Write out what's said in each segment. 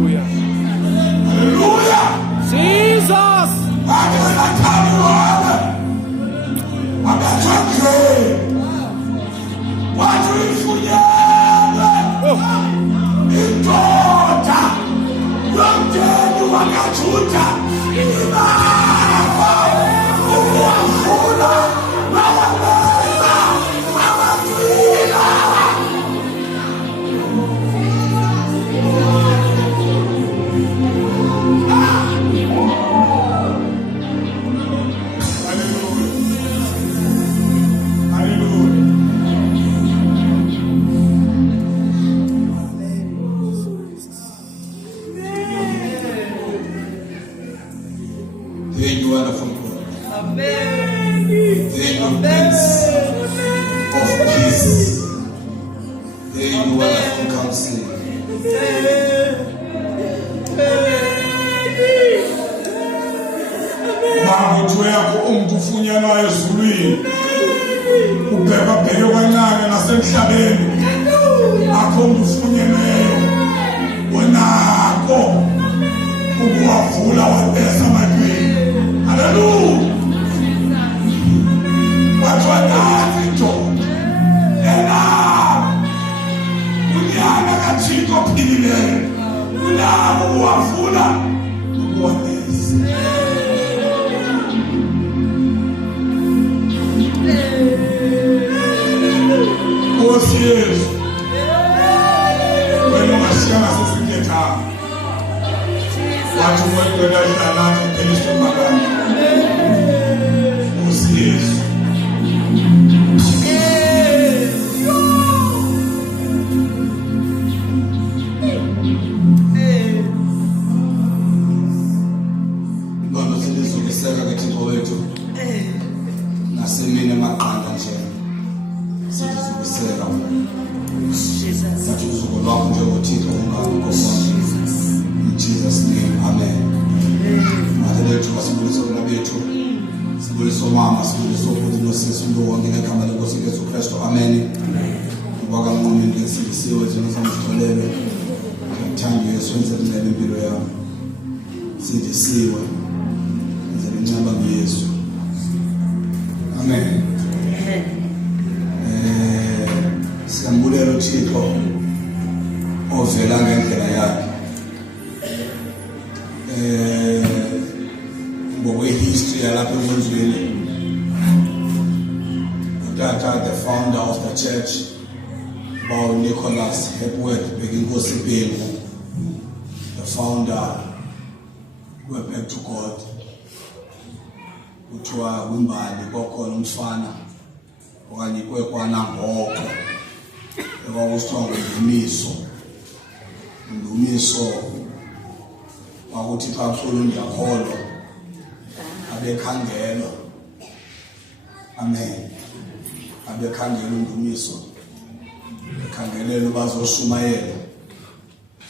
Hallelujah.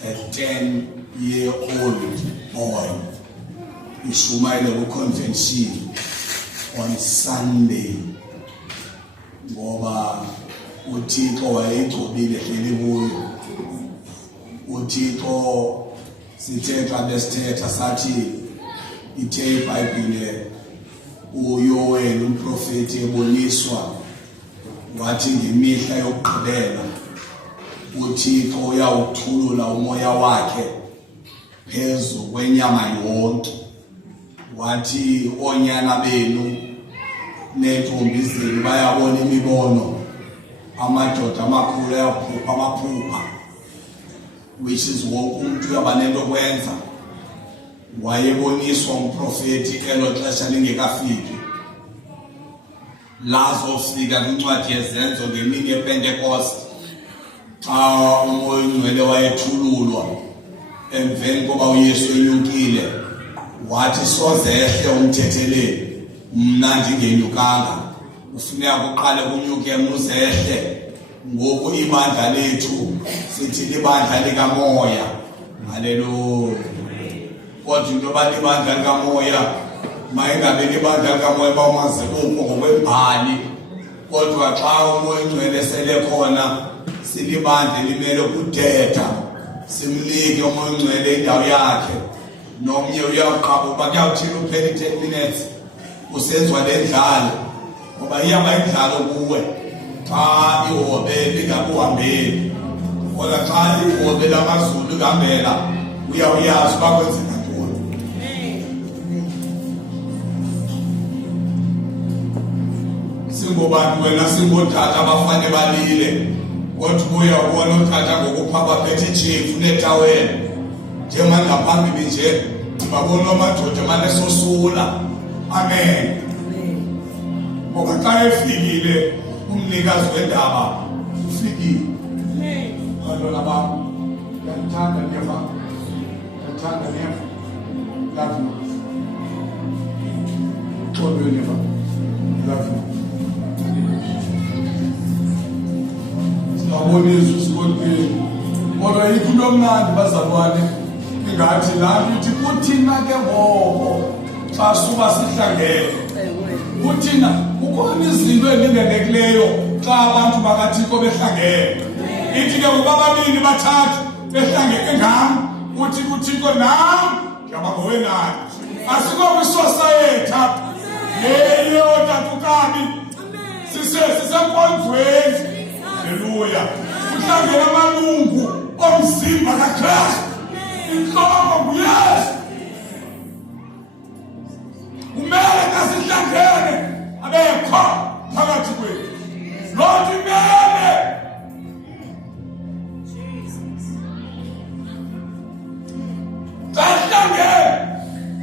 A 10-year-old boy ishumayela ku-convention on Sunday ngoba uThixo wayegcobile hleli kuyo. uThixo sithetha besithetha sathi ithe iBhayibhile uYoweli umprofeti eboniswa wathi ngemihla yokugqibela uThixo uyawuthulula umoya wakhe phezu kwenyama yonke. Wathi onyana benu nentombi zenu bayabona imibono, amadoda amakhulu ayaphupha amaphupha, which is wonke umuntu uyaba nento kwenza. Wayeboniswa umprofeti elo xesha lingekafiki, lazofika kwincwadi yezenzo ngemini yePentecost xa umoya ongcwele wayethululwa emveni koba uYesu enyukile. Wathi sozehle umthetheleli, mna ndingenyukanga, ufuneka kuqale kunyuke muzehle. Ngoku ibandla lethu sithi libandla likamoya. Haleluya. Kodwa into bathi ibandla likamoya mayingabe libandla likamoya bamaze uko ngokwembali, kodwa xa umoya ongcwele sele khona silibandla limele kuthetha, simnike umoya ongcwele indawo yakhe. nomnye uyaqhabuka kuyawuthina uphela 10 minutes usenzwa lendlalo ngoba iyaba indlalo kuwe xa ihobe lingakuhambeli kodwa xa ihobe lamazulu lihambela uyawuyazi uba kwenzeka ntoni. Singobantu wena singothatha abafane balile kodwa ubuya ubona uthatha ngokupha baphethe ijifu netawela njengoba ngaphambili nje babona amadoda manesosula. Amen. Ngoba xa efikile umnikazi wendaba ufikile. Bantwana bam, ngiyathanda niyeva, ngiyathanda niyeva, love you. Xolo niyeva, love you. Sinabona izwi sikonke kodwa yikho into omnandi bazalwane ingathi laa nto ithi kuthina ke ngoko xa suba sihlangene kuthina kukhona izinto elingenekileyo xa abantu bakaThixo behlangene. Ithi ke ngoba ababini bathathu behlangene ngam uthi kuThixo nam ngiyaba ngowenani. Asikho kwisosayetha leyo tatukabi sisenkonzweni. Haleluya. Kuhlangene amalungu omzimba kaKristu. Inhloko nguYesu. Kumele kasihlangene abekho phakathi kwethu. Loo nto imele. Sihlangene.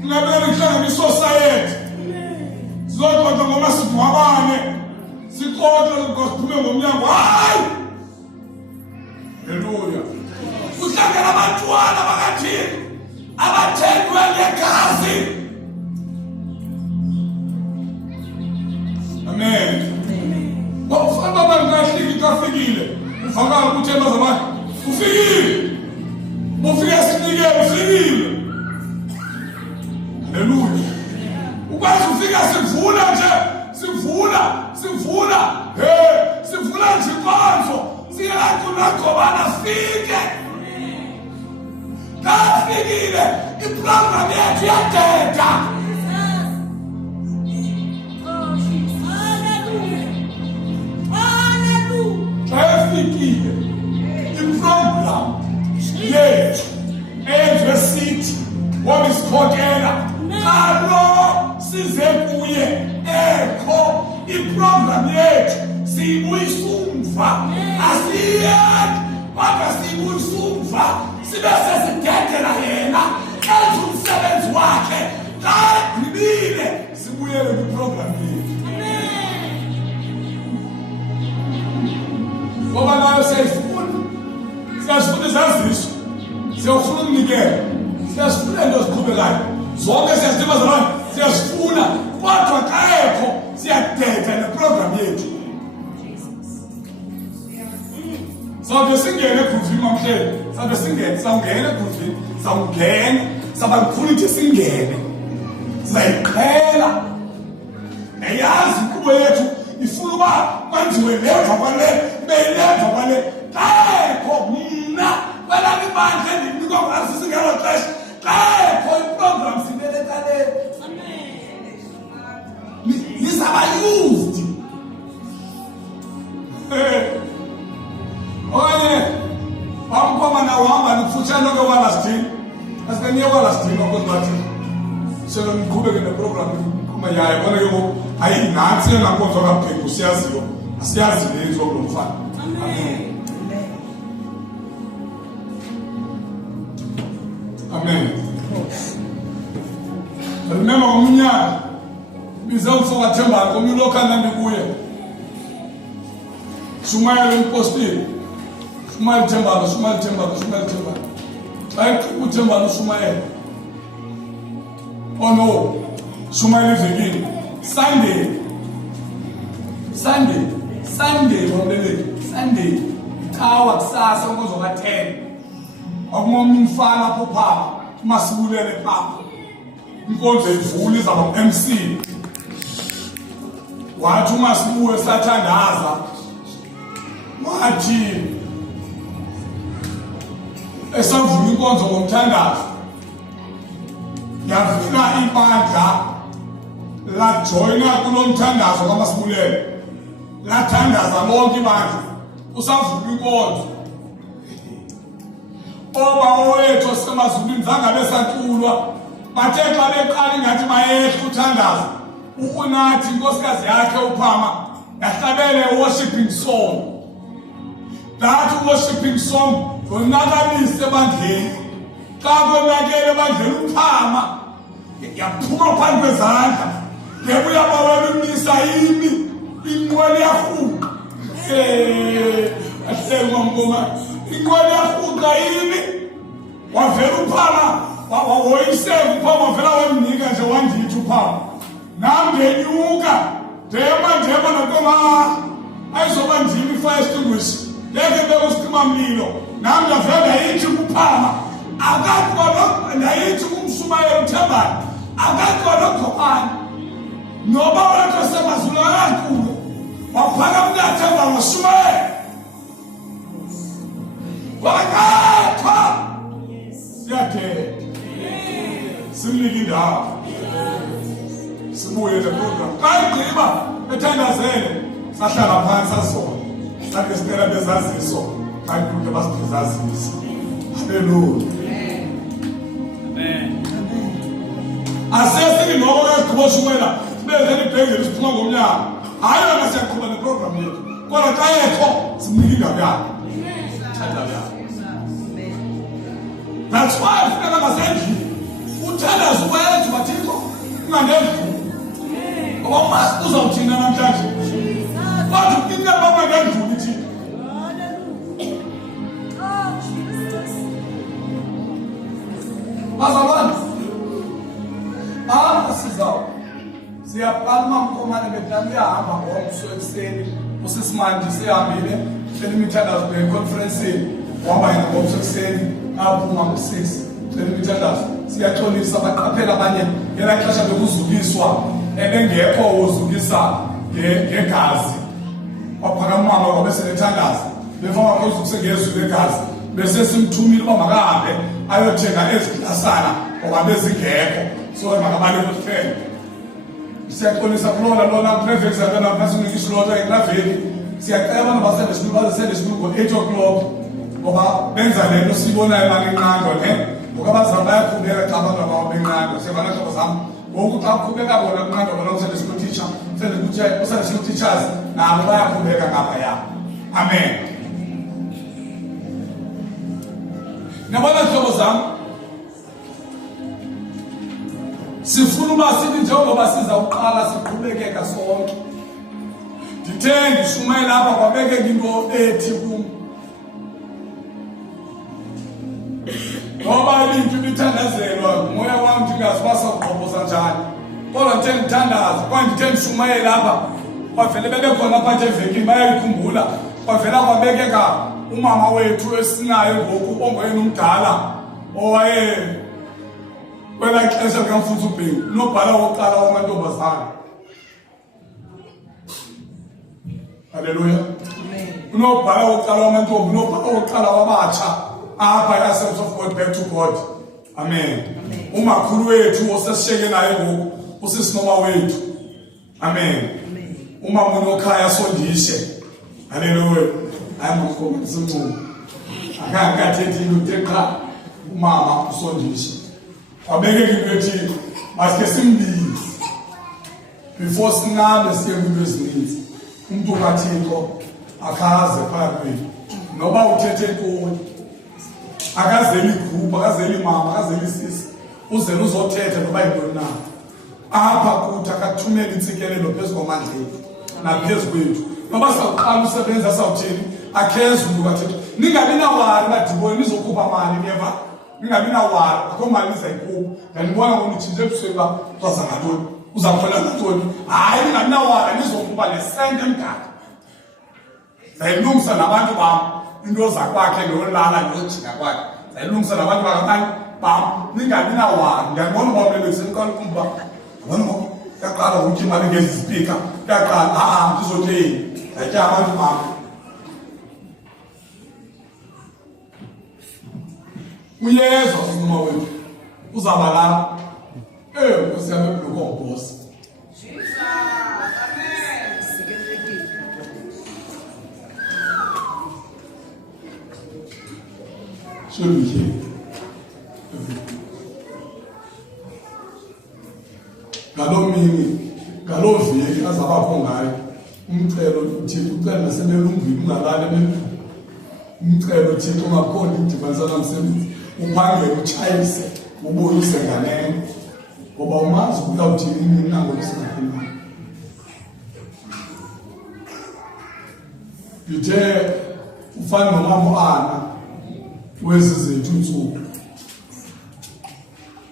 Ngabele kuhlangene isosayetha. Sizoxoxa ngoma sidwabane. Sixoxe ngosiphume ngomnyango. Hayi. Haleluya. Kuhlangene abantwana bakaThixo abathendwe ngegazi. Amen. Ufaka abantu kahliki kafikile. Ufaka ukuthi emazamani ufikile. Ufike sinikele ufikile. Haleluya. Ukwazi ufika sivula nje, sivula. Sivula nje konzo. Siyakho nakobana fike. Kafikile iprogram yethu yathetha. Kafikile iprogram yethu enze sithi wabisikhokela kalo size kuye ekho iprogram yethu siyibuyisumva asiyeki kodwa siyibuyisumva sibe sesidedela yena enze umsebenzi wakhe kagqibile sibuyele kwiprogram yethu. Ngoba nayo siyazifuna izaziso, siyafuna umnikelo, siyazifuna into ziqhubekayo zonke siyazidinga zalwana siyazifuna kodwa xa ekho siyadeda neprogram yethu. Sawube singene egruvini mamhlele, sawungena egruvini, sabangifuna ukuthi singene, sizayiqhela. Eyazi inkqubo yethu ifuna uba kwenziwe lemva kwale, beyilemva kwale. Xa ekho mna kwelami ibandla endinikwa ngazisi ngelo xesha, xa ekho iprogram sibele ecaleni. Nizaba used. Oye, bamkoma na uhamba nikufutshane ke walasithini. Asike niye walasithini okonzathi. Selo niqhubeke neprogram kuma yayo bona ke ngoku hayi nansi engakonzwa kaBhexu siyaziyo. Asiyazi lezo lo mfana. Amen. Amen. Remember umnyaka bize umfoka Thembani komulokana ndikuye. Shumayela impostini. Shumayela Thembani. Hayi uThembani uShumayela. Oh no. Shumayela ivekini. Sunday wabeleke. Sunday. Kawa kusasa ngozoka 10. Akumomnye umfana apho phapha. Masibulele phapha. Inkonzo ivule izaba MC. Wathi umasibuye sathandaza. Wathi esavula inkonzo ngomthandazo. yafika ibandla lajoyina kulo mthandazo kaMasibulele, lathandaza lonke ibandla, usavuka inkonzo. Oba wethu semazulwini zangabe satulwa, bathe xa beqala ingathi bayehla uthandaza, unathi inkosikazi yakhe uPhama yahlabele worshiping song. That worshiping song yonakalise ebandleni. Xa konakele ebandleni uPhama yaphuma phansi kwezandla, ngebuya bawela umisa yimi inqwele yafuqa. Ahlengwa Mngumane, inqwele yafuqa yimi. Wavela uPhama woyiseka uPhama, wavela wamnika nje wandithi uPhama. Nami ngenyuka ndema nantoma ayizoba ndimi i-fire extinguisher, ngeke bekusicima mlilo. Nami ndavela ndayithi kuPhama, akathi ndayithi kumshumayeli uThembani, akathi kwanoGqokwane noba wethu semazulu akankulu waphaka mntathemba washumayela wakatha siyadela simnike indawo sibuye le program. Xa igqiba ethandazele sahlala phansi sasona sakhe sicela bezaziso xa ikhuluke basibezazise. Haleluya. Asesithi noko egqiba shumela sibezele ibhengeli siphuma ngomnyaka, hayi yona siyaqhuba neprogram yethu, kodwa xa yekho simnike indawo yakhe. That's why funeka ngasendlini uthandaza uwethu Bathixo ungandendluli, ngoba umazi uzawuthina namhlanje kodwa ukinile baba ngendluli thina. Bazalwane, sizawo siyaqala Mnqumeni bethu uyahamba ngomso ekuseni, usisimanje sihambile hleli imithandazo beyiconferenceni, wahamba yena ngomso ekuseni aphuma ngo-6 hleli imithandazo. Siyaxolisa baqaphela abanye ngela xesha bekuzukiswa ebengekho uzukisa ngegazi, waphakama umama ngoba besenethandaza befuna ukuzukise ngezwi legazi, bese simthumile uba makahambe ayothenga eziglasana ngoba bezingekho, so makabaleke kuhlelo. Siyaxolisa kulona prefect zakana phasinika isilota eKlaveli. Siyacela abantu basende sibuko 8 o'clock ngoba benza lento sibonayo manqinqando ngoba abazali bayaqhubeka xa abantu abawo benqando. Siyabona hlobo zam, ngoku xa kuqhubeka bona kunqando bona usende sino-teacher, usende sino-teachers nabo bayaqhubeka ngaphaya. Amen. Nabona hlobo zam, sifuna uba sithi njengoba sizawuqala siqhubekeka sonke. Ndithe ndishumayela apha kwabekeka into ethi kum, ngoba ibintu bithandazelwa ngumoya wam ndingazi uba sawugqobhoza njani, kodwa ndithe ndithandaza kwaye ndithe ndishumayela apha kwavele bebekhona apha nje evekini bayayikhumbula, kwavela kwabekeka umama wethu esinayo ngoku ongoyena umdala owaye kwela xesha likamfuthu uBhengu, unobhala wokuqala wamantombazana. Haleluya. Unobhala wokuqala wamantombi, unobhala wokuqala wabatsha apha e-Assemblies of God Back to God. Amen. Umakhulu wethu osesishiyeke naye ngoku usisinoma wethu. Amen. Umama unokhaya Sondishe. Haleluya. Hayi Mnqumeni simncuma, akangathethi into qha umama uSondishe. Kwabekeka into ethile, masike simbize before sinqabe siye kwinto ezininzi. Umntu kaThixo akaze phaya kwethu noba uthethe ntoni, akazeli igroup, akazeli mama, akazeli sisi, uzele uzothetha noba yintoni na. Apha kuthi akathumeli intsikelelo phezu kwamandla ethu naphezu kwethu. Noba sawuqala usebenza sawuthini, akheze umntu kaThixo. Ningabi nawari badiboni nizokhupha mali, ngeva, ningabi nawari, akho mali nizayikhupha. Ndanibona ngonitshintshe ebusweni uba uzaza ngantoni, uzawukhwela ngantoni. Hayi, ningabi nawari, nizokhupha nesente emdaka. Zayilungisa nabantu bam into zakwakhe nolala nojika kwakhe, zayilungisa nabantu bam. Ningabi nawari, ndiyabona uba mlelekiseni kalukumba ngabona ngoku yaqala ukuthi imali ngezi zipika, yaqala ndizotheni zatya abantu bam. Uyezwa uNquma wethu uzaba lapha Nkosi yami eBhulukhombosi. Jesus, amen. Should be here. Ngalo viki azabakho ngayo umcelo uThixo ucela naselelungwini ungalali bembi. Umcelo uThixo ungakhona ukudibanisa nomsebenzi uphangele uchayise ubuyise nganene ngoba umazi uyawuthini inango lisingaphilanga. Ngithe ufana nomama wezi zethu insuku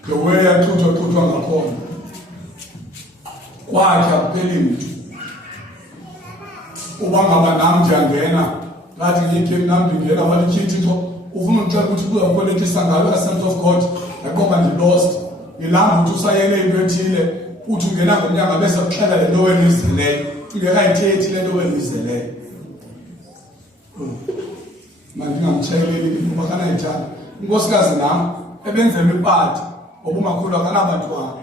the way yaxuthwa ngakhona kwakhe akupheli mntu uba ngaba nam ndiyangena ngathi ngiyikhe nam ndingena walikhithi nto ufuna ukuxela ukuthi kuyakhonekisa ngayo a-sense of God yaqoba ndi-lost ngilamba ukuthi usayele into ethile uthi ungena ngomnyanga bese kuxela le nto wena izeleyo ungekayithethi le nto wena izeleyo mandingamtshayeleli ukuba kanayithanda unkosikazi nam ebenzela ipati ngoba umakhulu akanabantwana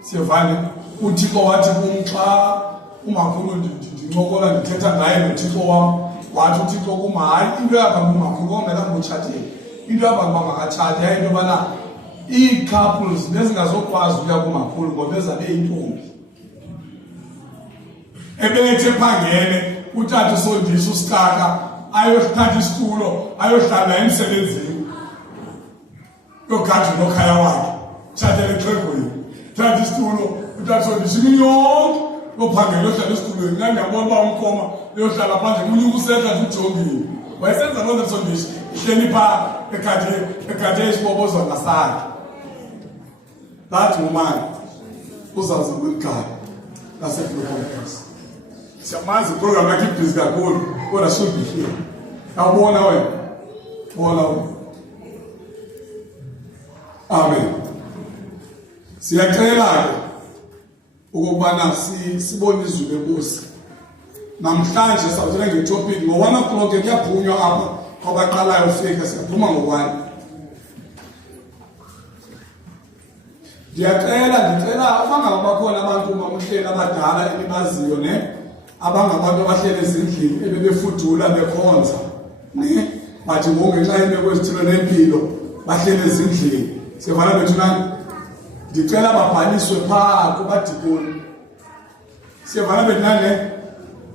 siyevane uThixo wathi kum xa umakhulu ndincokola ndithetha ngaye noThixo wam wathi uThixo kum hayi into yapha ngumakhulu ongelangotshateni into yapha kuba makatshate yayo into yobana ii-couples bezingazokwazi ukuya kumakhulu ngoba ezabe intombi ebethe phangene utata usondisa usikaka ayothatha isitulo ayohlala emsebenzini yogada nokhaya wakhe tshatele exhegweni thatha isitulo utata usondisa imini yonke yophangela yohlala esitulweni ngandiyabona uba umkhoma yohlala phandle kunyuka usehla njujongile wayesenza loo nto usondisa ihleli phaa egade isibobozwana sakhe lathi ngumani uzawuze kwigala laseBhulukhombosi. Siyamazi iprogram yakhe ibhizi kakhulu kodwa should be here. Awubona wena? Bona wena. Amen. Siyacela ke ukubana sibone izwi lenkosi. Namhlanje sawuthela ngetopic ngo-1 o'clock kuyaphunywa apha kwabaqalayo ufika siyaphuma ngo-1. Ndicela abangaba bakhona abantu bamuhleli abadala enibaziyo abangabantu abahleli ezindlini ebebefudula bekhonza bathi ngenxa yemeko ezithile nempilo bahleli ezindlini siyavana bethu nani ndicela babhaliswe phaa kubadikoni siyavana bethu nani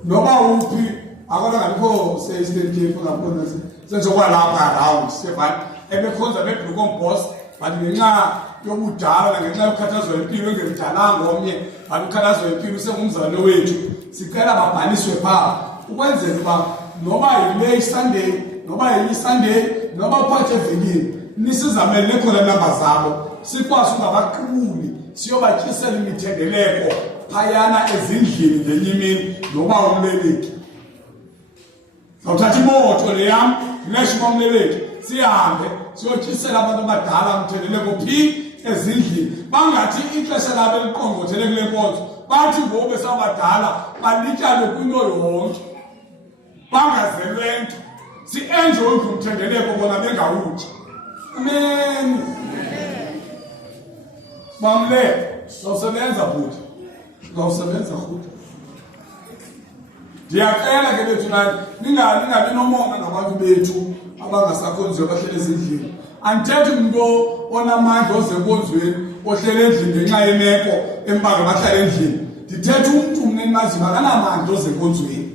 noba uphi akona ngabikho se-Eastern Cape ngakhona senzokwalapha around siyavana ebekhonza beBhulukhombosi bathi ngenxa yobudala ngenxa yokukhathazwa impilo engemdalanga omnye bathi ukhathazwa impilo usengumzalwane wethu sicela babhaliswe phaa ukwenzela uba noba yile iSunday noba yiSunday noba uphathe evikini nisizamele nekhona namba zabo sikwazi ungabaqhuli siyobatyisela imithendeleko phayana ezindlini ngenye imini noba umleleki zawuthatha imoto le yam ndileshe uba umleleki sihambe siyotyisela abantu abadala umthendeleko phi ezindlini bangathi ixesha labo eliqongothele kule nkonzo bathi ngoku besabadala balityale kwinto yonke bangazelwe nto si-enjoye umthendeleko bona bengawutyi. Amen. Bamle uzawusebenza futhi uzawusebenza futhi. Ndiyacela ke bethu nani ningabi nomona nabantu bethu abangasakhonziyo bahlele ezindlini. Andithethi umuntu onamandla ozenkonzweni ohlele endlini ngenxa yemeko embalwa bahlala endlini. Ndithetha umntu mna enimaziyo akanamandla ozenkonzweni.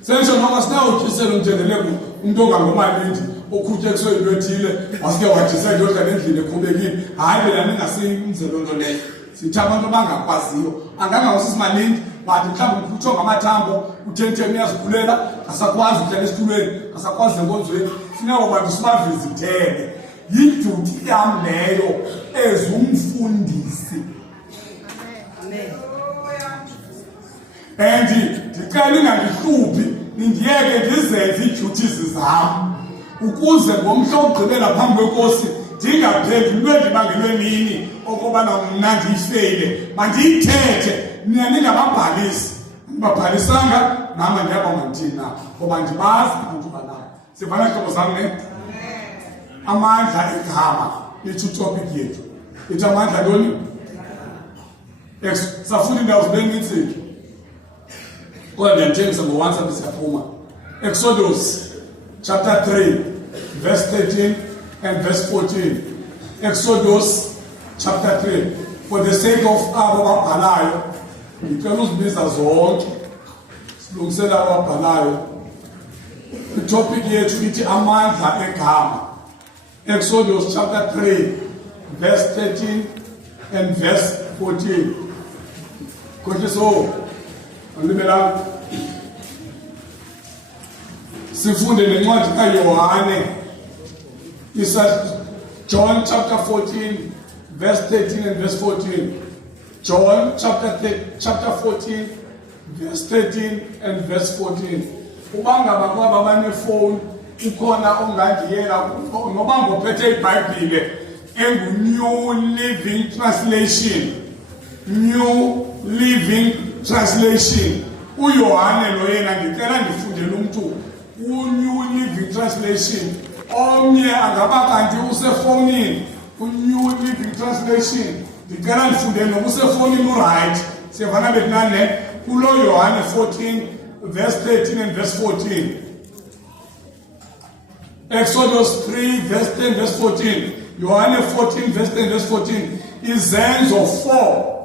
Sentsho noba sinawutyisela umthendeleko umntu ongangomalindi okhutyekiswe into ethile wasike watyisa into ohlala endlini ekhubekile hayi bela ningasimzelo nto leyo. Sithi abantu abangakwaziyo angangawusisimalindi bathi mhlawumbi ukhutshwa ngamathambo u-10 uyazikhulela asakwazi ukuhlala esitulweni asakwazi enkonzweni funeka bantu sibavizithele. Yidyuti yam leyo ezumfundisi. And ndicela ingandihluphi ndiyeke ndizenze iidyuties zam ukuze ngomhla wokugqibela phambi kwenkosi ndingaphendulwe ndibangelwe nini okubana mna ndiyifeyile mandiyithethe nina ningababhalisi ndibabhalisanga nama ndiyaba mandithini na ngoba ndibazi abantu banayo. Sivana hlobo zam amandla egama itsho itopic yethu ithi amandla ntoni? Safunda indawo zibeninzi kodwa ndiyathembisa ngo-1 sabe siyaphuma. Exodus chapter 3 verse 13 and verse 14. Exodus chapter 3. For the sake of abo babhalayo ngicela uzibiza zonke silungisela ababhalayo. Itopic yethu ithi amandla egama. Exodus chapter 3 verse 13 and verse 14. Konke so andibela sifunde lencwadi kaYohane isa John chapter 14 verse 13 and verse 14. John chapter 14 verse 13 and verse 14. Ubangaba kwaba banefone ukhona ongandiyela noba ngophethe iBhayibhile engu-New Living Translation. New Living Translation. uYohane lo yena ngicela ngifundele umuntu u-New Living Translation. Omnye angaba kanti usefonini u-New Living Translation. Ngicela ngifundele noba usefonini uright. Siyavana bekunane kulo Yohane 14 verse 13 and verse 14. Exodus 3 verse 10 verse 14. Yohane 14 verse 10 verse 14. Izenzo 4.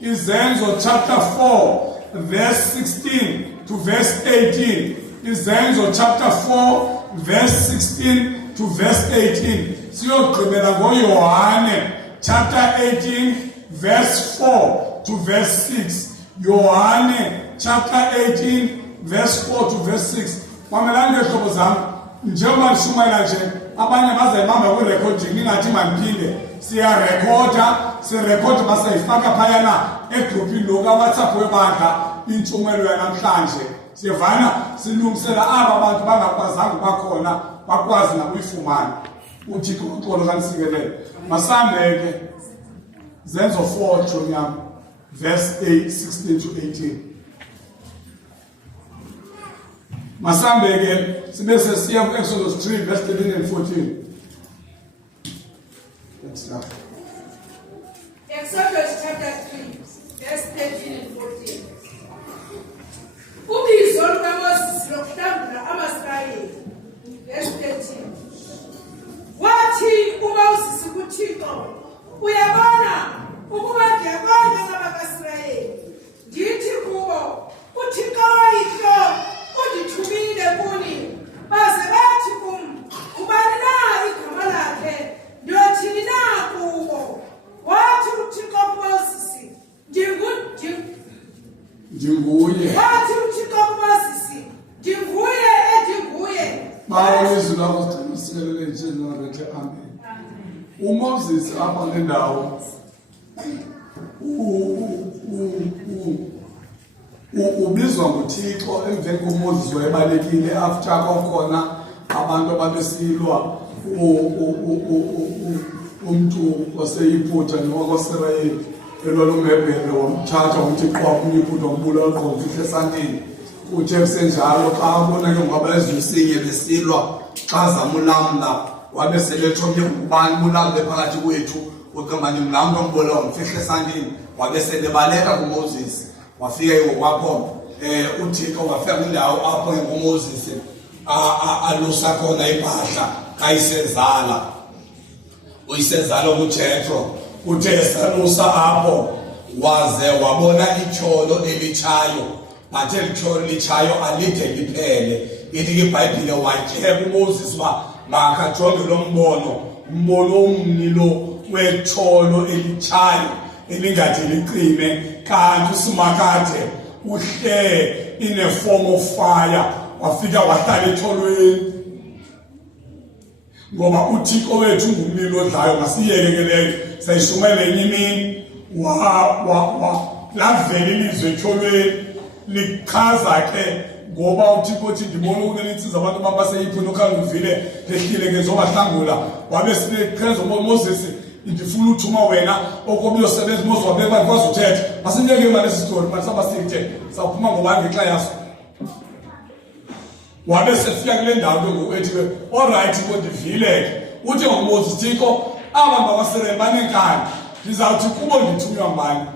Izenzo chapter 4 verse 16 to verse 18. Izenzo chapter 4 verse 16 to verse 18. Siyogqibela ngoYohane chapter 18 verse 4 to verse 6. Yohane chapter 18 verse 4 to verse 6. Mamelani ngehlobo zami njengoba nishumayela nje abanye bazayibamba kwi-recording ningathi maniphinde siyarekhoda basayifaka phayana egrupini loka-WhatsApp webandla intshumayelo yanamhlanje. Siyavana silungisela aba bantu bangakwazanga bakhona bakwazi nakuyifumana. Uthixo uxolo kanisikelele. Masambe ke Zenzo 4 John yam verse 8 16 to 18. Masambe ke sibe sesiya ku-Exodus 3 verse 13 and 14. Let's start. Exodus chapter 3 verse 13 and 14. Ubizo lukaMoses lokuhlambula ama-Israyeli. Verse 13. Wathi uMoses kuThixo, uyabona ukuba ndiyabona ngabaka-Israyeli. Ndithi kubo, uThixo wayihlo undithumile kuni, baze bathi kum, ubani na igama lakhe, ndiyothini na kubo? Wathi uThixo kuMoses, Ndinguye. Wathi uThixo kuMoses, ndinguye endinguye. Bawo izwi lakho sigcina sikelele nje norethe amen. uMoses apha ngendawo ubizwa nguThixo emveni koMoses wayebalekile after kwakhona abantu ababesilwa umntu waseyiputa nowakwaSirayeli elwalumebhele wamthatha uThixo wakumyiputa wambulala qho mfihle esandini. Uthe kusenjalo xa abona ke ngoba ezilusinye besilwa xa zamulamla wabe seletho omnye ubani mulamle phakathi kwethu uqamba nimlamlo ombola wamfihle esandini wabe selebaleka kuMoses. Wafika ngokwakho uThixo wafika kwindawo apho ngoMoses alusa khona impahla kayisezala uyisezala uJethro. Uthe salusa apho waze wabona ityholo elitshayo, bathe lityholo litshayo alide liphele. Ithi iBhayibhile watyeka uMoses uba makajonge lo mbono omnilo wetyholo elitshayo elingade liqine kanti uSimakade uhle in a form of fire wafika wahlala etholweni. Ngoba uThixo wethu ngumlilo odlayo masiyeke ke leyo sayishumela enye imini lavela ilizwe etholweni lichaza ke ngoba uThixo uthi ndibona ukunentsiza abantu babaseyiphuna okanye uvile ehlile ke zobahlangula wabe sineqhenzo uMoses ndifuna uthuma wena okuyosebenza uMoses wabeka kwazi uthetha masineke imali esistory masaba sithe saphuma ngoba ngenxa yaso wabe sefika kule ndawo ngokuthi all right kodwa ivile uthi ngoMoses Thixo aba babaSirayeli banenkani Ndizawuthi kubo ndithunywa ngubani.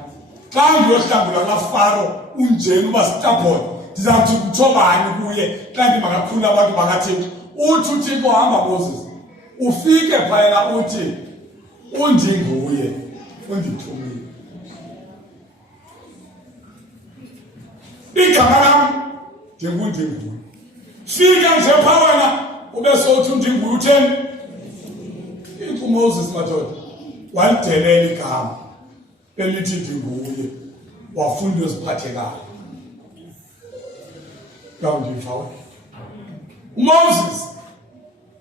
Xa ndiyohlambula kaFaro unjeni uba sitapona. Ndizawuthi kuthiwa bani kuye xa ndimakakhulu abantu bakaThixo. Uthi uThixo hamba Moses. Ufike phayana uthi undinguye undithumile. Igama lam ndingundinguye. Fika nje phayana ube sothi undinguye utheni? Ithi uMoses madoda walidelela igama elithi ndinguye wafunda eziphathekayo. Ngawundivayo. uMoses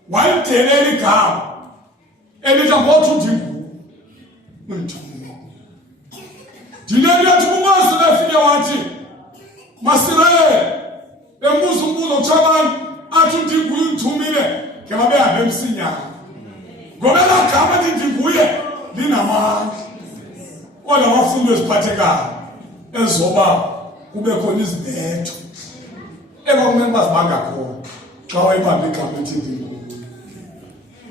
walidelela igama elithi ngothi ndinguye undithumile. Dileli yathi uMoses efike wathi Masirayeli embuza umbuzo kuchabani athi ndinguye undithumile ke babehambe emsinyana. Ngoba la gama lithi ndinguye linamandla. Ola wafundo eziphathekayo ezoba kube khona izibetho ebakumele bazibanga khona xa wayibamba igama lithi ndinguye.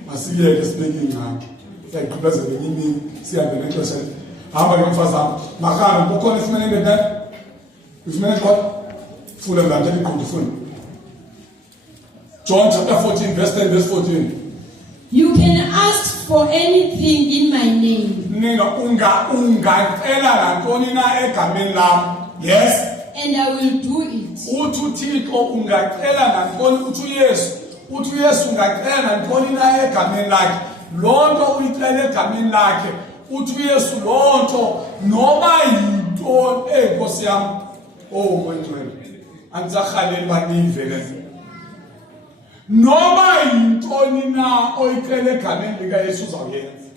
Masiyeke sibeke ingxaki siyayiqhubezela enye imini sihambe nexesha. Hamba ke mfazana makhala kukhona ifumene ngedana ifumene kodwa fula ngantoni iqondo funa. John chapter 14 verse 10 verse 14. You can ask for anything in my name. Ninga ungacela nantoni na egameni lam. Yes. And I will do it. Uthi uThixo ungacela nantoni uthi uYesu. Uthi uYesu ungacela nantoni na egameni lakhe. Lonto uyicela egameni lakhe. Uthi uYesu lonto noba yinto enkosi yami. Oh mntwana. Angisakhaleli banive lezo. Noba yintoni na oyicela egameni likaYesu uzawuyenza.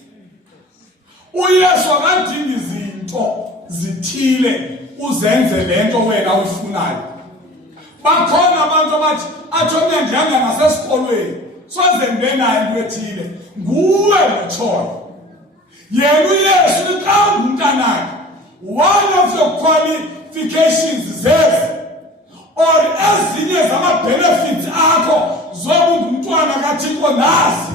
uYesu akadingi izinto zithile uzenze lento wena uyifunayo. Bakhona abantu abathi athomya njanga nasesikolweni soze ndibe nayo into ethile. Nguwe lotshoyo. Yena uYesu xa ungumntanakhe one of your qualifications zezi or ezinye zama-benefits akho zoba ungumntwana kaThixo nazi.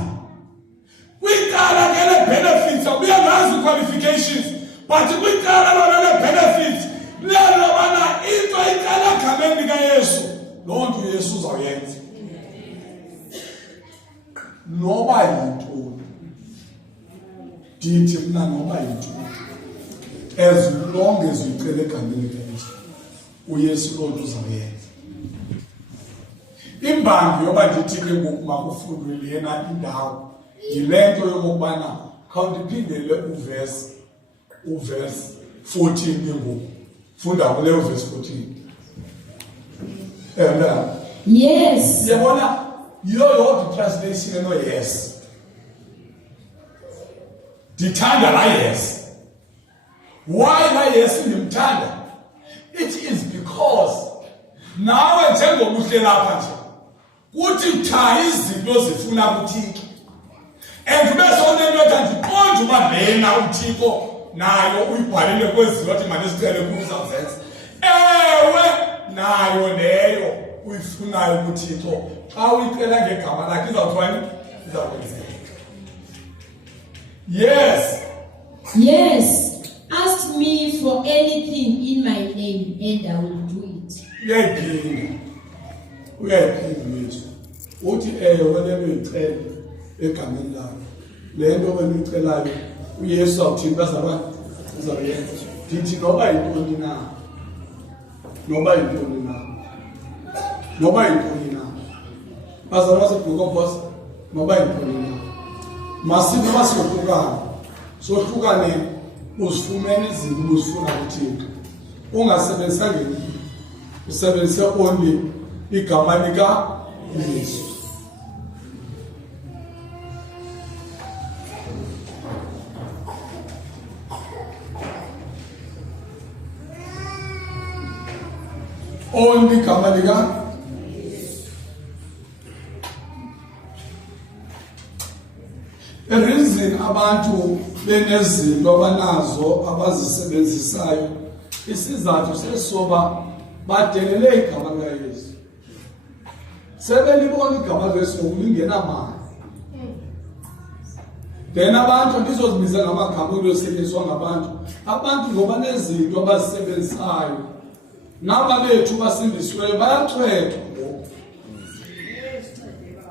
Kwicala ke le-benefits awubuye ngazi i-qualifications but kwicala lona le-benefits lelo bana into icala egameni likaYesu loo nto uYesu uzawuyenza noba yintoni. Ndithi mna noba yintoni as long as uyicela egameni likaYesu uYesu loo nto uzawuyenza. Imbangi yoba ndithi ke ngoku makufundwe lena indawo yile nto yokokubana khawundiphindele uverse 14 ke ngoku. Funda kule uverse 14. Yes. Yabona your translation eno yes. Ndithanda la yes. Why la yes ndimthanda? It is because nawe njengobuhle lapha nje kuthi cha izinto zifuna kuThixo. And bese onento ethi ndiqonde uba lena uThixo nayo uyibhalile kwezinto athi manje sicele kuza uzenza. Ewe nayo leyo uyifunayo kuThixo xa uyicela ngegama lakhe izawuthwani izakwenzeka. Yes. Yes. Ask me for anything in my name and I will do it. Uyayiphinda Yesu. Uthi ewe lento uyicela egameni lakhe. Le nto wena uyicelayo uYesu awuthini bazalwane uzawuyenza. Ndithi noba yintoni na. Noba yintoni na. Noba yintoni na. Bazalwane baseBhokobhosa noba yintoni na. Masibe basohlukana. Sohlukane uzifumene izinto uzifuna kuThixo. Ungasebenzisa ngenye. Usebenzise only igama likaYesu. Only igama likaYesu. The reason abantu benezinto abanazo abazisebenzisayo isizathu sesoba badelele igama likaYesu. Sebelibona igama likaYesu ngokulingena mali. then abantu ndizozibiza ngamagama uyosetyenziswa ngabantu abantu ngoba nezinto abazisebenzisayo naba bethu basindisiweyo bayachwethwa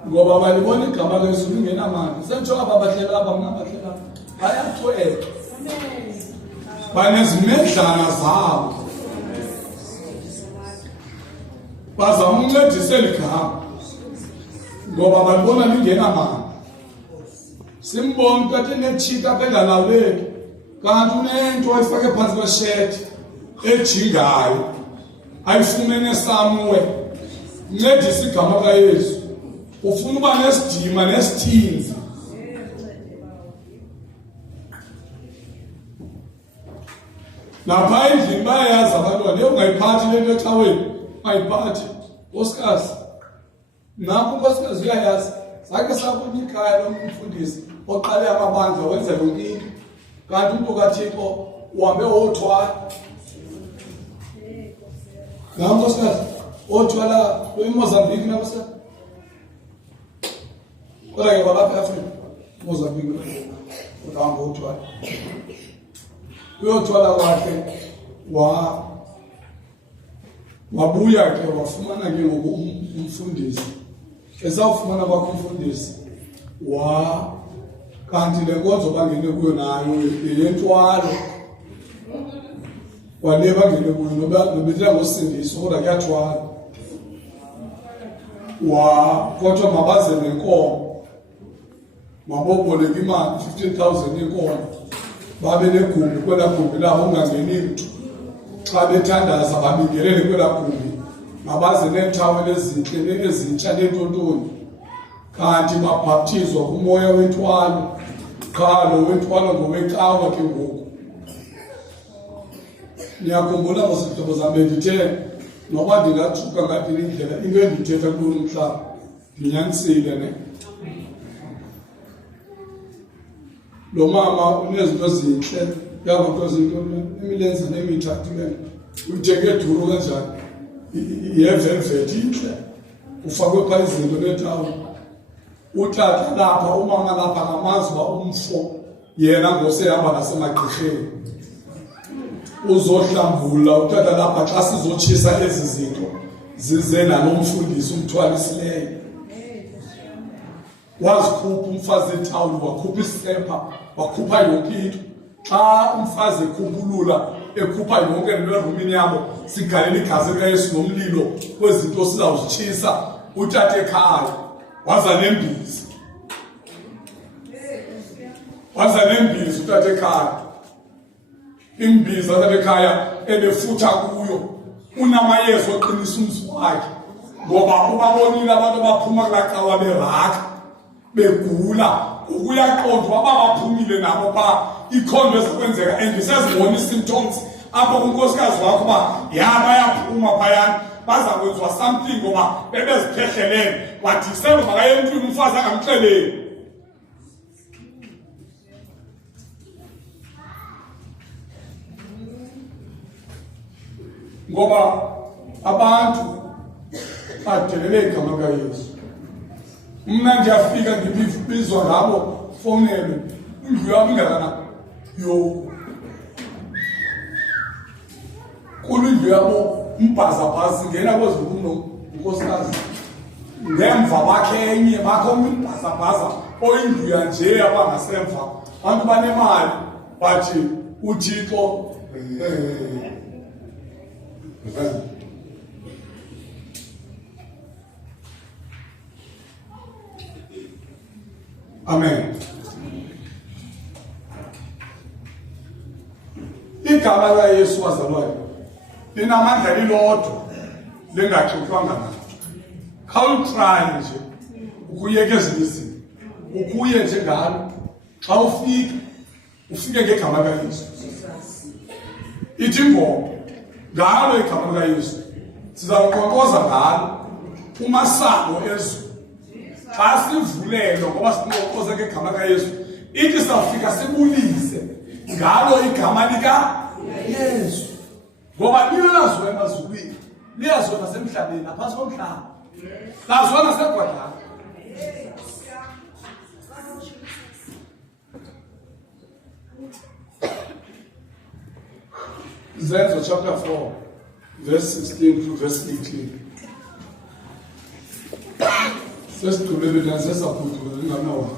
ngoba balibona igama lesu lingenamandla sentsho aba bahlela aba mnabahlela bayachwethwa banezimedlana zabo bazama uncedisa eli gama ngoba balibona lingenamandla simbona kanti nechika bengalaweki kanti unento ayifake phansi kweshethi ejingayo ayifumene samwe ncedisa igama kaYesu ufuna uba nesidima nesithinzi lapha endlini bayayazi abantwana ungayiphathi lento ecaweni ayiphathi nkosikazi nakho unkosikazi uyayazi sake sakuba ikhaya lomfundisi oqale amabandla wenza yonke into kanti umuntu kaThixo uhambe wothwala nkosikazi othwala eMozambique nakusa kodwa ke balapha eAfrika Mozambique uhambe wothwala uyothwala kwakhe wabuya ke wafumana ke ngoku umfundisi esawufumana kwakho umfundisi kanti le nkonzo bangene kuyo nayo yentwalo wale bangene kuyo nobethela ngosindiso kodwa kuyathwala kodwa mabaze nenkomo maboboleka imali 15,000 inkomo babe negumbi kwela gumbi labo ungangeni mntu xa bethandaza babingelele kwela gumbi mabaze neentawelo ezintle ezintsha nentontoni kanti babhaptizwa kumoya wentwalo qalo wentwalo ngowecawa ke ngoku niyakhumbula ngosihlobo zam ndithe noba ndingathuka ngathi indlela into endithetha kulo mhlaba ndinyanisile ne lo mama unezinto ezintle yabantu zinto emilenze nemithathu le uyitheke duru kanjani yevelvet inhle ufakwe pha izinto netawo utata lapha umama lapha ngamazi uba umfo yena ngosehamba nasemagqirheni uzohlambula utata lapha xa sizotshisa ezi zinto zize nalo mfundisi umthwalisileyo wazikhupha umfazi etawuni wakhupha isepa wakhupha yonke into xa umfazi ekhumbulula ekhupha yonke into erumini yabo sigalela igazi likaYesu nomlilo kwezinto sizawuzitshisa utata ekhaya waza nembizi utata ekhaya imbiza utata ekhaya ebefutha kuyo unamayeza oqinisa umzi wakhe ngoba ubabonile abantu abaphuma kulaa cawa beraka begula ukuyaqondwa babaphumile nabo pha ikhondo ezikwenzeka and sezibona i-symptoms apho kunkosikazi wakho uba bayaphuma phayana baza kwenziwa something ngoba bebeziphehlelene wadiselo makaye emntwini umfazi angamxeleli ngoba abantu badelele igama kaYesu mna ndiyafika ndibizwa ngabo fowunelwe indlu yabo ingakanani kulu indlu yabo umbhazabhazi ngena kwezibuno nkosikazi ngemva bakhe enye bakho umbhazabhaza oyindlu yanje abangasemva abantu banemali bathi uThixo amen. Igama likaYesu wazalwayo linamandla lilodwa lingaxoxwanga nayo. Khawutry nje ukuyeka ezinye izinto ukuye nje ngalo xa ufike ngegama likaYesu ithi ingoma ngalo igama likaYesu sizawuqoqoza ngalo umasango ezulu xa sivulelo ngoba siqoqoza ngegama likaYesu ithi sawufika sibulise ngalo igama likaYesu ngoba liyazwa emazulwini liyazwa nasemhlabeni naphansi komhlaba lazwa nasegwadlana Zenzo chapter 4, verse 16 to verse 18. Says to evidence, says a put to the Lord.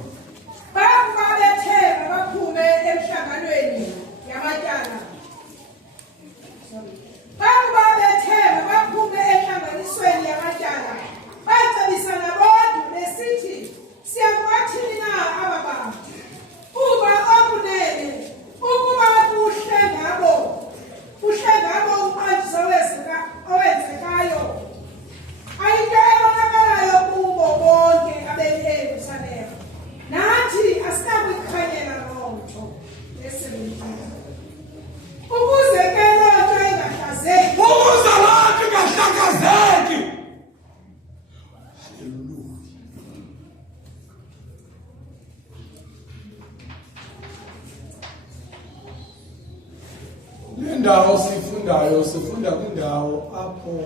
Sifunda kwindawo apho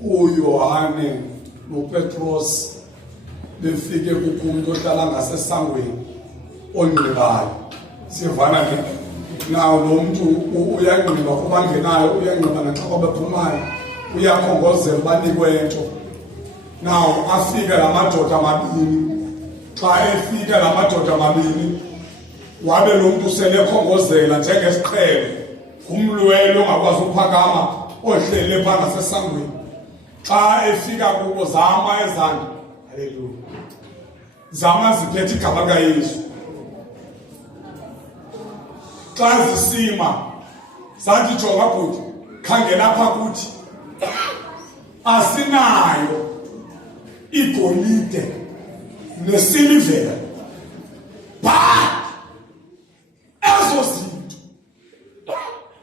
uYohane noPetros befike kumuntu ohlala ngasesangweni onqibayo. Sivana ke nawo lo muntu uyanqiba kuba ngenayo, uyanqiba naxa kwabephumayo, uyakhongozela banikwe into. Nawo afike la madoda amabini. Xa efike la madoda amabini, wabe lo muntu selekhongozela njengesiqhele, umlwelo ongakwazi ukuphakama ohlele phaa ngasesangweni. Xa efika kubo zama ezandla, haleluya, zama ziphethe igama likaYesu. Xa zisima zathi jonga bhuti, khangela apha kuthi asinayo igolide nesilivere, but ezo zinto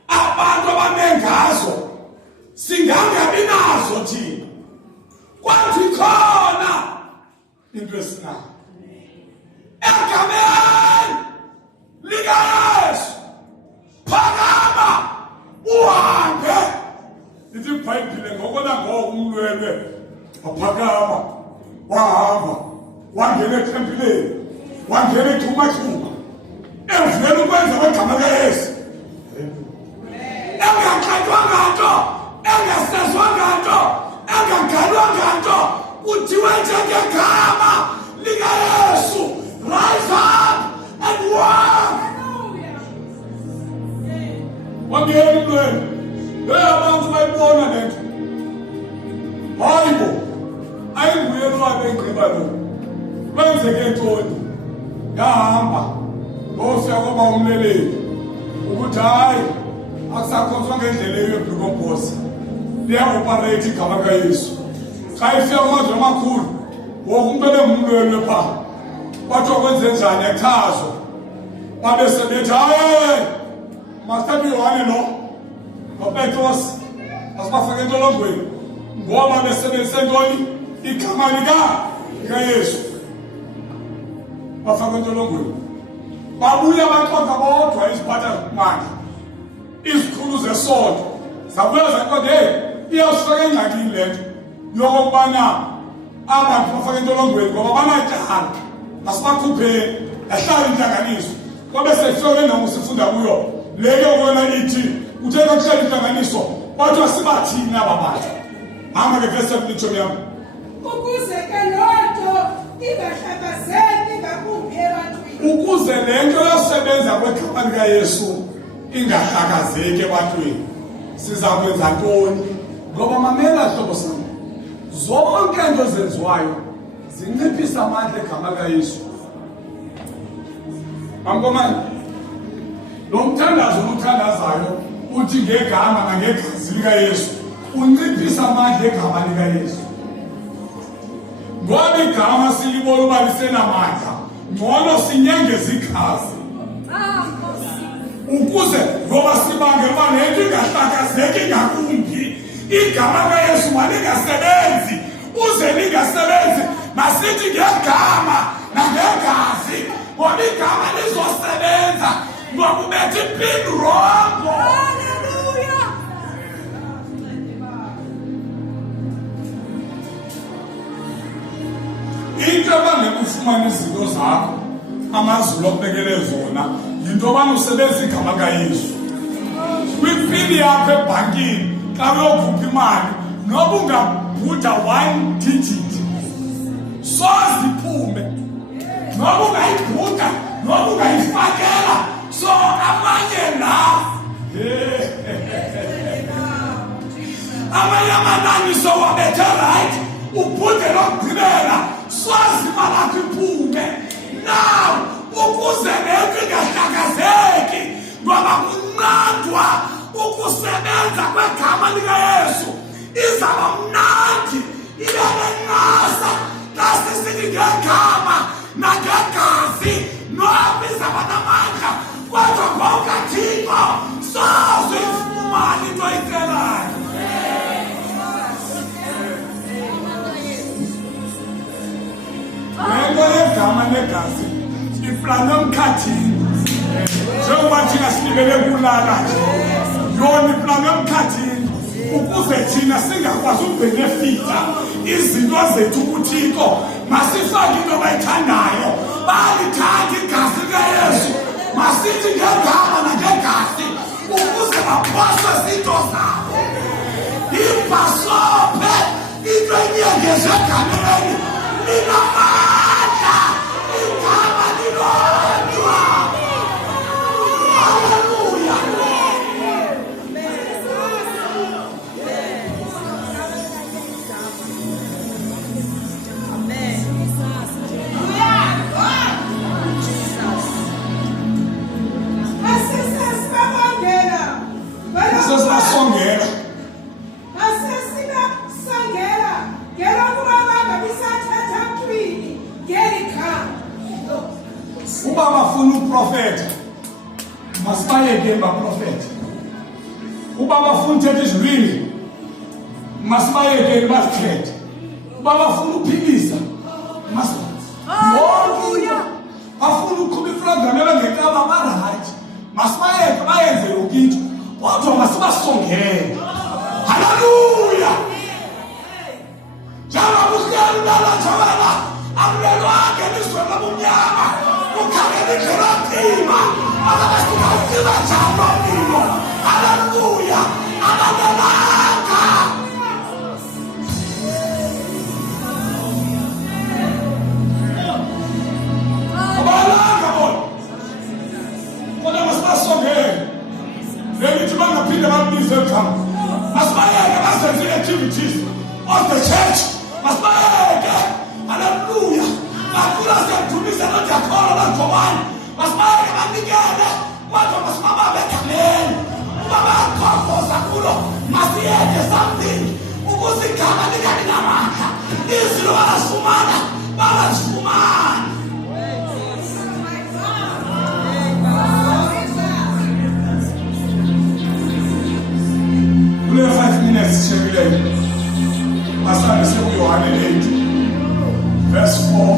abantu abanengazo singangabi nazo thina, kwathi khona into esinayo egameni likaYesu. Phakama uhambe. Ithi iBhayibhile ngoko nangoko umlwelwe waphakama, wahamba, wangena ethempileni, wangena ethumathuma, emveni ukwenza kwegama likaYesu. Engaxatywanga nto, engasezwanga nto, engagalwanga nto, kuthiwe njengegama likaYesu, rise up and walk. Wangena emlweni, abantu bayibona le nto. Hayi bo, ayinguye lo abengqiba lo, kwenzeke ntoni? Yahamba ngofika kwaba umleleli ukuthi hayi akusakhonzwa ngendlela eyoBhikombhosi, liyaoperate igama likaYesu. Xa ifika amazwe amakhulu, woke umuntu ebengumlwelwe phaa, kwathiwa kwenze njani echazwa, babe sebethi hayi masithathe uYohane lo noPetros asibafake entolongweni ngoba besebenzise ntoni? Igama likaYesu. Bafake entolongweni, babuya baxoxa bodwa iziphathamandla, izikhulu zesonto zabuya zathi hey, iyawusifaka engxakini le nto yokokubana abantu bafake entolongweni ngoba banatyala, asibakhupheni, yahlala intlanganiso. Kwabe sehlole noma sifunda kuyo leyo kuyona ithi uthe kakuhlala intlanganiso kwathiwa sibathini aba bantu. Hamba ke verse 7 yami. Ukuze ke lonto ingahlakazeki ngakumbi ebantwini. Ukuze le nto yosebenza kwegama likaYesu ingahlakazeki ebantwini, siza kwenza ntoni? Ngoba mamela hlobo sami, zonke into ezenziwayo zinciphisa amandla egama likaYesu. Mnqumeni, lo mthandazo umthandazayo uthi ngegama nangegazi likaYesu unciphisa amandla egama likaYesu. Ngoba igama silibona uba lisenamandla, ngcono sinyengeze ikhazi ukuze ngoba sibangela uba le nto ingahlakazeki ngakumbi, igama likaYesu malingasebenzi. Uze lingasebenzi, masithi ngegama nangegazi, ngoba igama lizosebenza ngoba ubethe ipini rongo. Haleluya. Into abangekufumana izinto zakho amazulu okubekele zona yinto obana usebenzisa igama kaYesu kwipini yakho ebhankini xa uyokhupha imali noba ungabhuda 1 digit soziphume noba ungayibhuda noba ungayifakela so amanye la amanye amanani sowabethe right ubhude lokugqibela swazimali akho iphume now ukuze lento ingahlakazeki ngoba kunqandwa ukusebenza kwegama likaYesu izaba mnandi ibe nencasa nasisithi ngegama nangegazi noba izaba namandla kodwa ngokukaThixo sozifumana into oyicelayo. Lento yegama negazi iplane emkhathini njengoba thina silibele kulala yona iplane emkhathini ukuze thina singakwazi ukubhenefitha izinto zethu kuThixo masifake into abayithandayo balithanda igazi likaYesu masithi ngegama nangegazi ukuze baphoswe zinto zabo ibhasophe into enyengeze egameni linamandla igama lilodwa. Haleluya. Sesasongela uba bafuna uprofeta masibayeke baprofeta uba bafuna uthetha izwini masibayeke bazithethe uba bafuna uphilisa bafuna uqhuba iprogram ebengekaba barayithi masibayeke bayenze yonke into kodwa masibasongele. Haleluya. Njalo kuhlala njalo amlelwake elizweni lobumnyama ukhangela indlela nzima abasifika ufika njalo mpilo. Haleluya. Abalelanga bona kodwa masibasongele ngithi bangaphinde babize igama masibayeke basenze activities of the church masibayeke. Haleluya. Bakula siyamthulisa noDiakhono noJohane masibayeke banikele kodwa masibabambe egameni uba bayakhomboza kulo masiyeke something ukuze igama likabi namandla izilo balazifumana balazifumana. Kule 5 minutes shekileyo masana sekuYohane 8 verse 4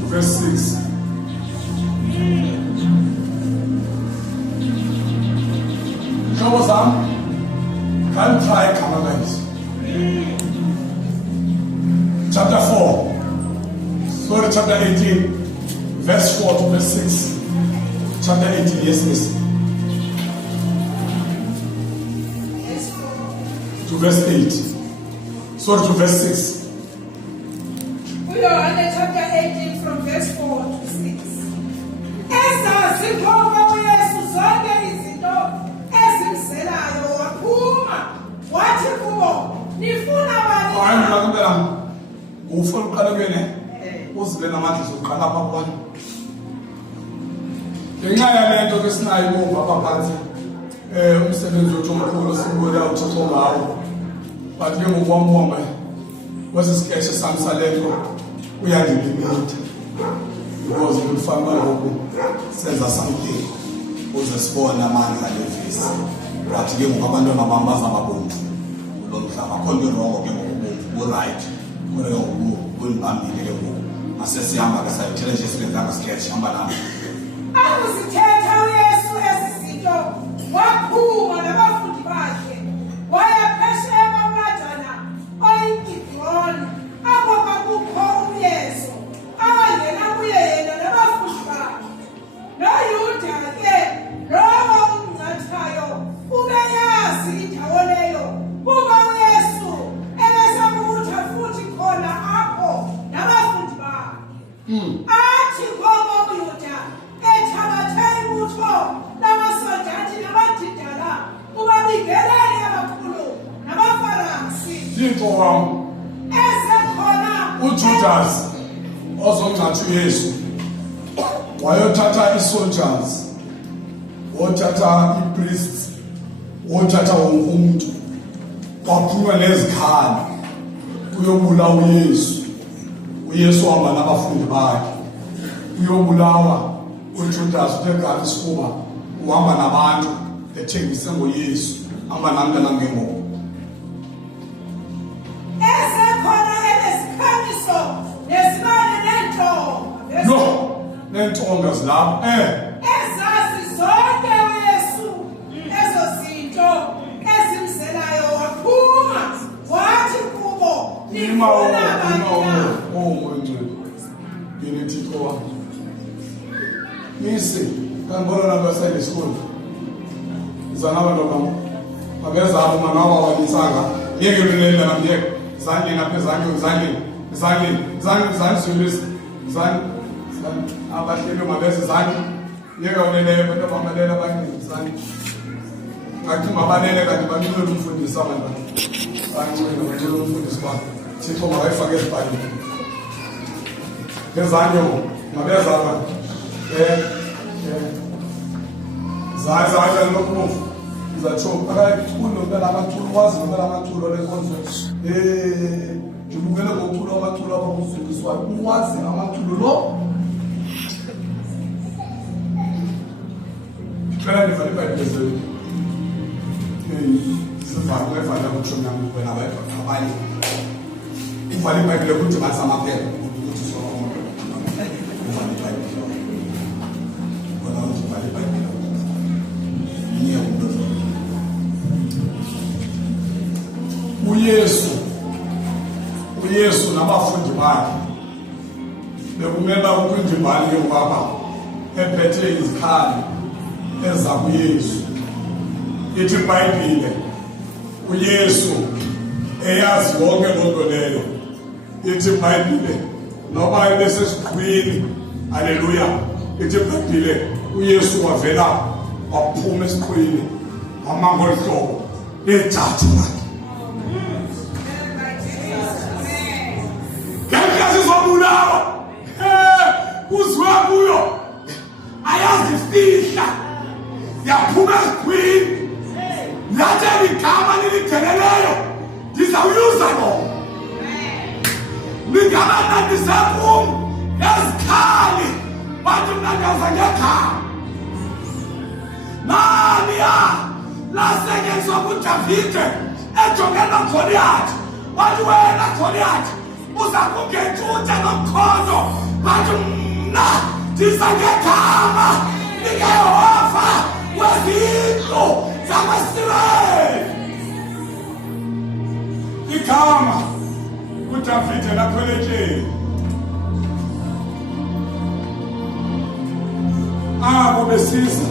to verse 6. Hlobo zami can't try come guys. Chapter 4 chapter 18 verse 4 to verse 6. Chapter 18 yes. To verse 8. Sorry, to verse 6. We are on chapter 18 from verse 4 to 6. Ezazikhona uYesu zonke izinto ezimselayo waphuma wathi kubo nifuna bani? Hayi ngakubela ufuna uqala kene uzibe namandla zokuqala apha kwani. Ngenxa yalento ke sinayo bomba abaphansi umsebenzi wethu omkhulu sibona uThixo ngawo. But ke ngokwambomba kwesikeche sami salento uyandilimita because ngifana lokho senza something ukuze sibone amandla levisi. But ke ngokabantwana bami bazababona lo mhlaba khona irongo ke ngokubomvu right kodwa kunibambile ke ngoku asesihamba ke sayithele nje sibenza sketch hamba nami akusithetha uYesu ezizinto waphuma nabafundi bakhe waya phesheya kwamadana oyikidroni abo bakukho uYesu awangena kuye yena nabafundi wam esekhona uJudas ozongcatha uYesu wayothatha i-soldiers wothatha i-priests wothatha wonke umuntu waphunywa nezikhali uyobulawa uYesu wahamba nabafundi bakhe uyobulawa uJudas uthegala isifuba uhamba nabantu ethengise ngoYesu hamba nami nangengoma esekhona enesikhamiso nesibane nentonga no nentonga zilapho ezazi zonke uYesu ezo zinto ezimzelayo waphuma wathi kubo nifuna bani na ngcwele yini Thixo wami misi kangibona nabasayile school izanaba noma abeza uma nawa walisanga yeke lele namyeke zanje naphezanye zanje abahleli mabese zanje yeke ulele abantu abamalela abaningi zanje ngathi mabalele kanti bamile umfundisi abantwana bancela bacela umfundisi ba Thixo mawayifake ezibhaleni ngezanje mabeza abantu zaza lokhu zatsho akayiculo belamathulo wazi belamathulo lenkonzo ngibukele ngoculo amathulo abakufundiswa uwazi amathulo lo phela nivale ibhayibheli sivale evale ukuthona wena abanye uvale ibhayibheli ukuthi basamaphela ukuthi sona umuntu uvale ibhayibheli wena uvale ibhayibheli uYesu nabafundi bakhe bekumele bakwindimbali yokwaba ephethe izikhali eza kuYesu ithi iBhayibhile uYesu eyazi wonke lonto leyo ithi iBhayibhile noba ebesesiqwini haleluya ithi iBhayibhile uYesu wavela waphuma esiqwini wamangolo hlobo lejaji lakhe sizobulawa kuzwa kuyo ayazifihla yaphuma esiqwini lathi ligama lilideleleyo ndizawuyuza lona ligama nandisekum ezikhali bantu mnandaza ngegama naniya lasetyenziswa kuDavide ejongene noGoliathi wathi wena Goliathi uza kungetshutha nomkhondo wathi mna ndiza ngegama likaYehova wezindlu zakwaSirayeli igama kuDavide lakhweletyeni abo besiza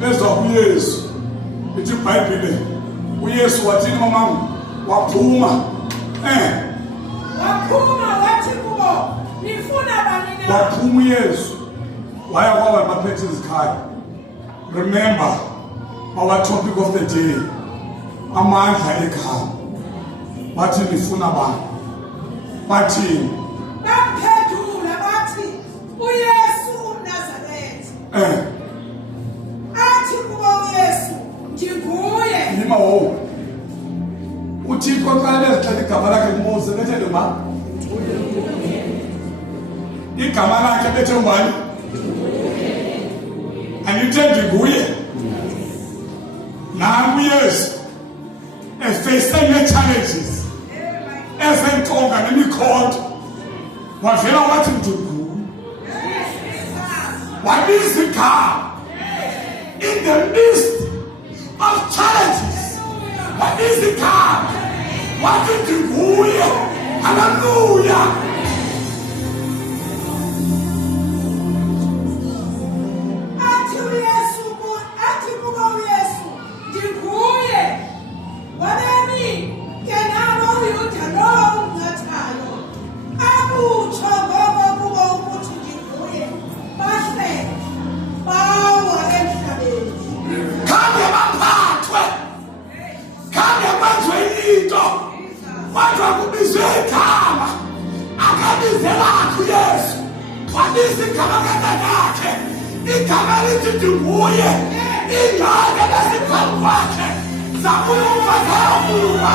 bezwa kuYesu ithi iBhayibhile uYesu wathini mamangu waphuma waphuma wathi kubo nifuna bani na waphuma uYesu waya kwaba baphethe izikhali remember our topic of the day amandla egama bathi nifuna bani bathini baphendula bathi uYesu uNazaretha athi kubo uYesu ndinguye yima wo uThixo xa bezixela igama lakhe kuMose bethe noma igama lakhe bethe ngubani anithe ndinguye nangu uYesu efaced nee-challenges ezentonga nemikhonto wavela wathi ndinguye wabiza igama in the midst of challenges wabiza igama wathi ndinguye haleluya athi kubo uYesu ndinguye wabeni ke nabo uYuda lo ungathayo abutsho ngoko kubo ukuthi ndinguye bahle bawa emhlabeni khange baphathwe khange kwenziwe into Abizi igama lakhe. Igama lithi Ndinguye. Ingxaki lesiphambi kwakhe. Zakuva zakuva.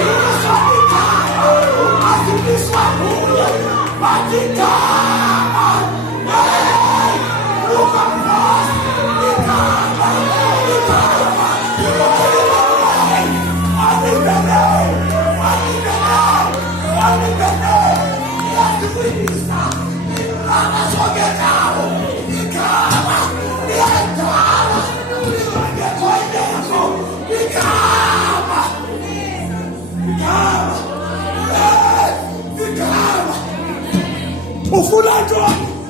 Yiswa igama. Azibiswa kuye. Bathi igama. Look at us. Igama. Igama. Ufuna ntoni?